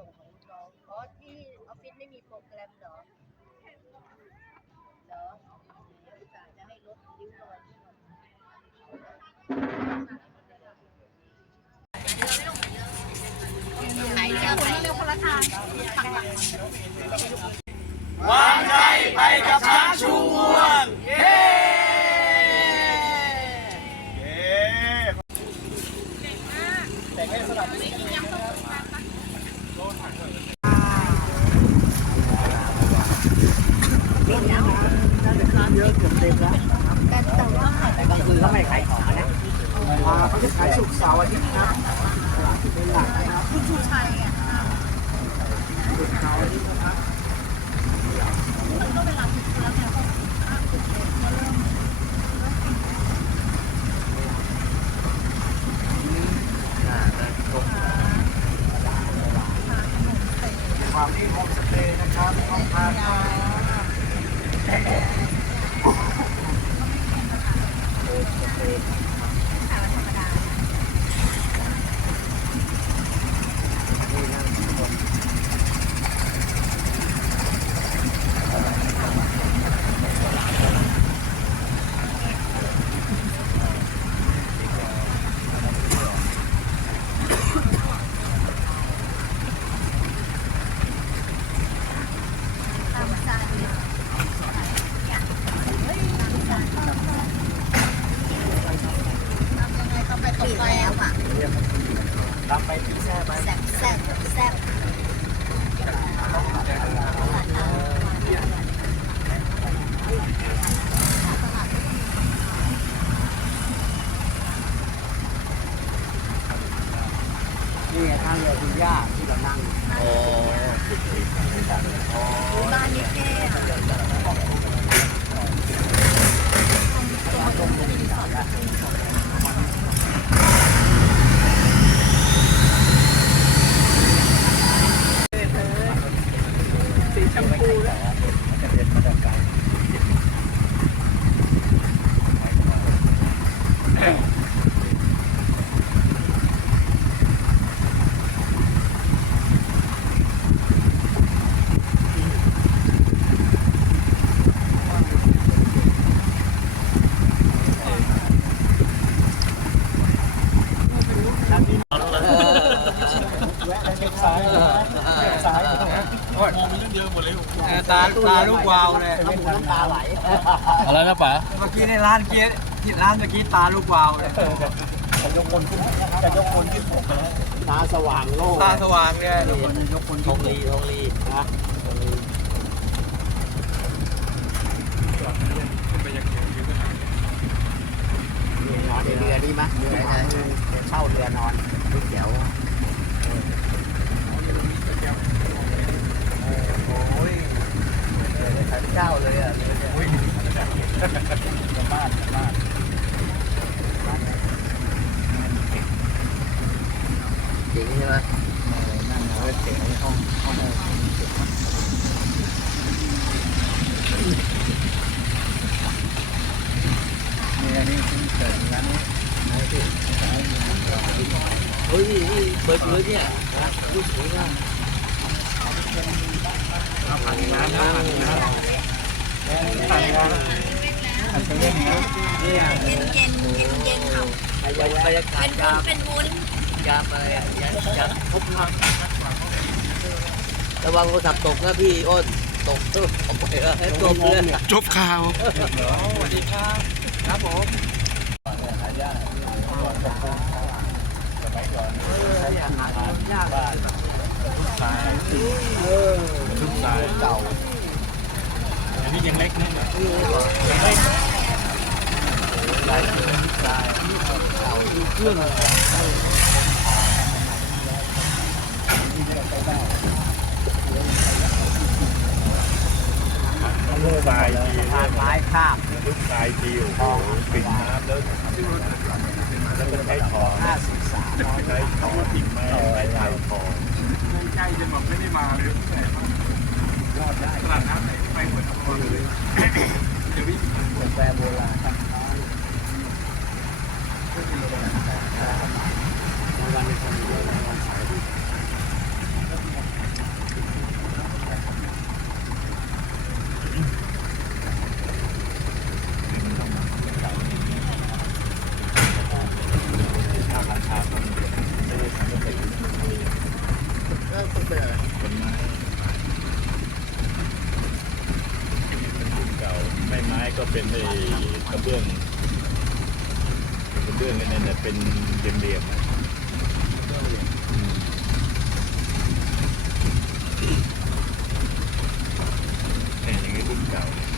ส่งของน้องอ๋อที่ออฟฟิศไม่มีโปรแกรมเหรอเหรออุตส่าห์จะให้ลดริ้วรอยที่มันไหนเร็วเร็วคนละทางฝั่งหลังวางใจไปกับช้างชูงวงเย้แต่งให้สลับ แต่กลางคืนเขาไม่ขายของนะเขาจะขายสุกร์เสาร์อาทิตย์นะเป็นหลักนะครับคุณชูชัยอะสุกร์เสาร์อาทิตย์นะครับก็เวลาถึงแล้วเนี่ยเขาความที่โฮมสเตย์นะครับห้องพัก complete. นั่งทางเรือคุณย่าที่เรานั่งบ้านนี้แค่อะชมพูแล้วจะเด็ดมาจากไกล สายสายเพราะมองมีเรื่องเยอะหมดเลยตาตาลูกวาวเลยน้ำตาไหลอะไรนะป๋าเมื่อกี้ในร้านเกี๊ยที่ร้านเมื่อกี้ตาลูกวาวเลยจะยกคนขึ้นจะยกคนขึ้นบกไปแล้วตาสว่างโล่ตาสว่างเนี่ยยกคนทองลีทองลีนะนอนในเรือนี่มั้ยเรือนเช่าเรือนอนที่เขียวโอ้ยขันเจ้าเลยอะอุ้ยบ้านบ้าน จริงใช่ไหม นั่งเอาเสียงห้องห้องนี่อันนี้เพิ่งเกิดร้านนี้ไหนพี่ เฮ้ยนี่เปิดเลยเนี่ยลูกสวยงามผ่านร้านนะผ่านร้านผ่านร้านผ่านเรื่องนี้นี่เย็นเย็นเย็นเย็นเขาบรรยากาเป็ศนวุ้ยามเป็นวุ้นยามอะไรอะยามยามพบมากระวังโทรศัพท์ตกนะพี่อ้นตกตกไปแล้วให้จมเลยจบข่าวสวัสดีครับ ครับผม ทุกสายเก่าอันนี้ยังเล็กนะลายลายเก่าที่เครื่องทรายทีทางไม้ข้ามลูกทรายทีโอ้โหปิ่นน้ำแล้วก็ใช้ทอง ห้าสิบสาม ใช้ทองปิ่นไม้ไม้ไทยทองใกล้จนแบบไม่ได้มาเลยรอดได้ตลาดน้ำไหนไปหมดทุกคนเลยเดี๋ยววิ่งกาแฟโบราณวันนี้คนเยอะวันเสาร์ ก็เป็นไอ้กระเบื้องกระเบื้องนั่นน่ะเป็นเหลี่ยมๆนะอืมเนี่ยอย่างนี้รุ่นเก่าเนี่ย